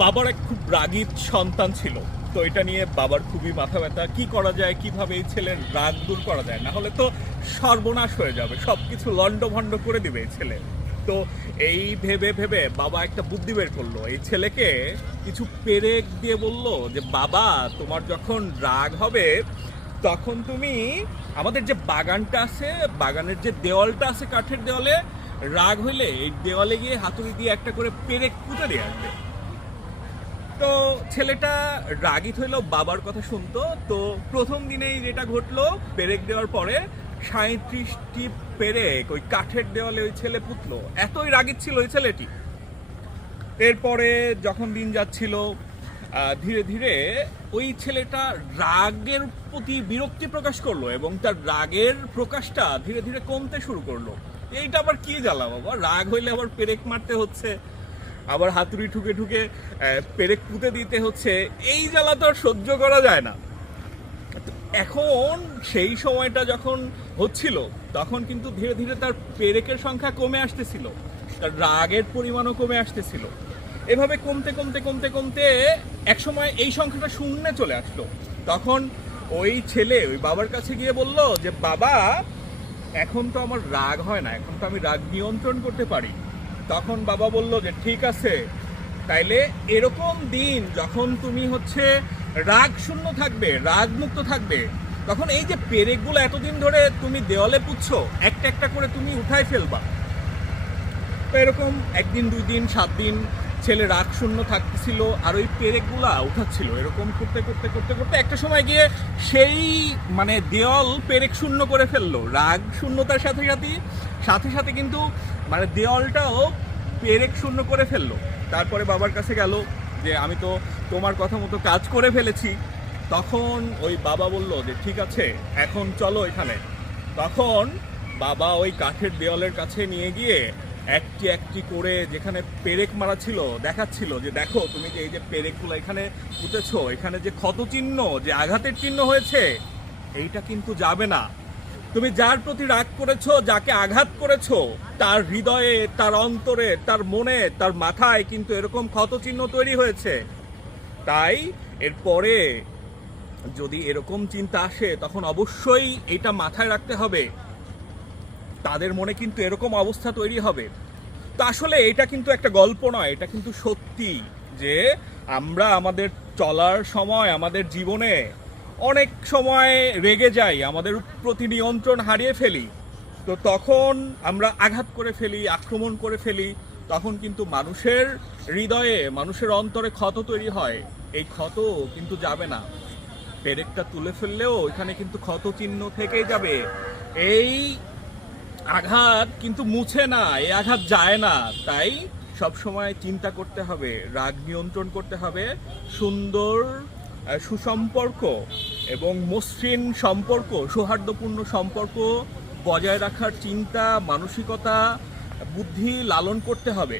বাবার এক খুব রাগী সন্তান ছিল। তো এটা নিয়ে বাবার খুবই মাথা ব্যথা। কি করা যায়, কীভাবে এই ছেলের রাগ দূর করা যায়? না হলে তো সর্বনাশ হয়ে যাবে। সব কিছু লণ্ডভণ্ড করে দিবে এই ছেলে। তো এই ভেবে ভেবে বাবা একটা বুদ্ধি বের করল। এই ছেলেকে কিছু পেরেক দিয়ে বলল যে, বাবা, তোমার যখন রাগ হবে, তখন তুমি আমাদের যে বাগানটা আছে, বাগানের যে দেওয়ালটা আছে কাঠের দেওয়ালে, রাগ হইলে এই দেওয়ালে গিয়ে হাতুড়ি দিয়ে একটা করে পেরেক পুঁতে দিয়ে আসবে। তো ছেলেটা রাগিত হইলেও বাবার কথা শুনতো। তো প্রথম দিনেই যেটা ঘটলো, পেরেক দেওয়ার পরে সাঁত্রিশটি পেরেক ওই কাঠের দেওয়ালে ওই ছেলে পুতলো। এতই রাগিত ছিল ওই ছেলেটি। এরপরে যখন দিন যাচ্ছিল ধীরে ধীরে ওই ছেলেটা রাগের প্রতি বিরক্তি প্রকাশ করল এবং তার রাগের প্রকাশটা ধীরে ধীরে কমতে শুরু করল। এইটা আবার কি জ্বালা বাবা? রাগ হইলে আবার পেরেক মারতে হচ্ছে। আবার হাতুড়ি ঠুকে ঠুকে পেরেক পুঁতে দিতে হচ্ছে। এই জ্বালা তো আর সহ্য করা যায় না। এখন সেই সময়টা যখন হচ্ছিল, তখন কিন্তু ধীরে ধীরে তার পেরেকের সংখ্যা কমে আসতেছিল। তার রাগের পরিমাণও কমে আসতেছিল। এভাবে কমতে কমতে কমতে কমতে একসময় এই সংখ্যাটা শূন্যে চলে আসলো। তখন ওই ছেলে ওই বাবার কাছে গিয়ে বলল যে, বাবা, এখন তো আমার রাগ হয় না, এখন তো আমি রাগ নিয়ন্ত্রণ করতে পারি। তখন বাবা বলল যে, ঠিক আছে। তাইলে এরকম দিন যখন তুমি হচ্ছে রাগ শূন্য থাকবে রাগ মুক্ত থাকবে, তখন এই যে পেরেকগুলো এতদিন ধরে তুমি দেওয়ালে পুচ্ছ একটা একটা করে তুমি উঠাই ফেলবা। তো এরকম একদিন দুই দিন সাত দিন ছেলে রাগ শূন্য থাকতেছিল আর ওই পেরেকগুলা উঠাচ্ছিল। এরকম করতে করতে করতে করতে একটা সময় গিয়ে সেই মানে দেওয়াল পেরেক শূন্য করে ফেলল। রাগ শূন্যতার সাথে সাথে সাথে সাথে কিন্তু মানে দেওয়ালটাও পেরেক শূন্য করে ফেলল। তারপরে বাবার কাছে গেল যে, আমি তো তোমার কথা মতো কাজ করে ফেলেছি। তখন ওই বাবা বলল যে, ঠিক আছে, এখন চলো এখানে। তখন বাবা ওই কাঠের দেওয়ালের কাছে নিয়ে গিয়ে একটি একটি করে যেখানে পেরেক মারা ছিল, দেখাচ্ছিল যে, দেখো, তুমি যে এই যে পেরেকগুলো এখানে পুঁতেছো, এখানে যে ক্ষত চিহ্ন যে আঘাতের চিহ্ন হয়েছে, এইটা কিন্তু যাবে না। তুমি যার প্রতি রাগ করেছ, যাকে আঘাত করেছ, তার হৃদয়ে, তার অন্তরে, তার মনে, তার মাথায় কিন্তু এরকম ক্ষত চিহ্ন তৈরি হয়েছে। তাই এরপরে যদি এরকম চিন্তা আসে, তখন অবশ্যই এটা মাথায় রাখতে হবে। তাদের মনে কিন্তু এরকম অবস্থা তৈরি হবে। তো আসলে এটা কিন্তু একটা গল্প নয়, এটা কিন্তু সত্যি যে আমরা আমাদের চলার সময়, আমাদের জীবনে অনেক সময় রেগে যাই, আমাদের প্রতি নিয়ন্ত্রণ হারিয়ে ফেলি। তো তখন আমরা আঘাত করে ফেলি, আক্রমণ করে ফেলি, তখন কিন্তু মানুষের হৃদয়ে, মানুষের অন্তরে ক্ষত তৈরি হয়। এই ক্ষত কিন্তু যাবে না। পেরেকটা তুলে ফেললেও এখানে কিন্তু ক্ষত চিহ্ন থেকেই যাবে। এই আঘাত কিন্তু মুছে না, এই আঘাত যায় না। তাই সব সময় চিন্তা করতে হবে, রাগ নিয়ন্ত্রণ করতে হবে, সুন্দর সুসম্পর্ক এবং মসৃণ সম্পর্ক সৌহার্দ্যপূর্ণ সম্পর্ক বজায় রাখার চিন্তা মানসিকতা বুদ্ধি লালন করতে হবে।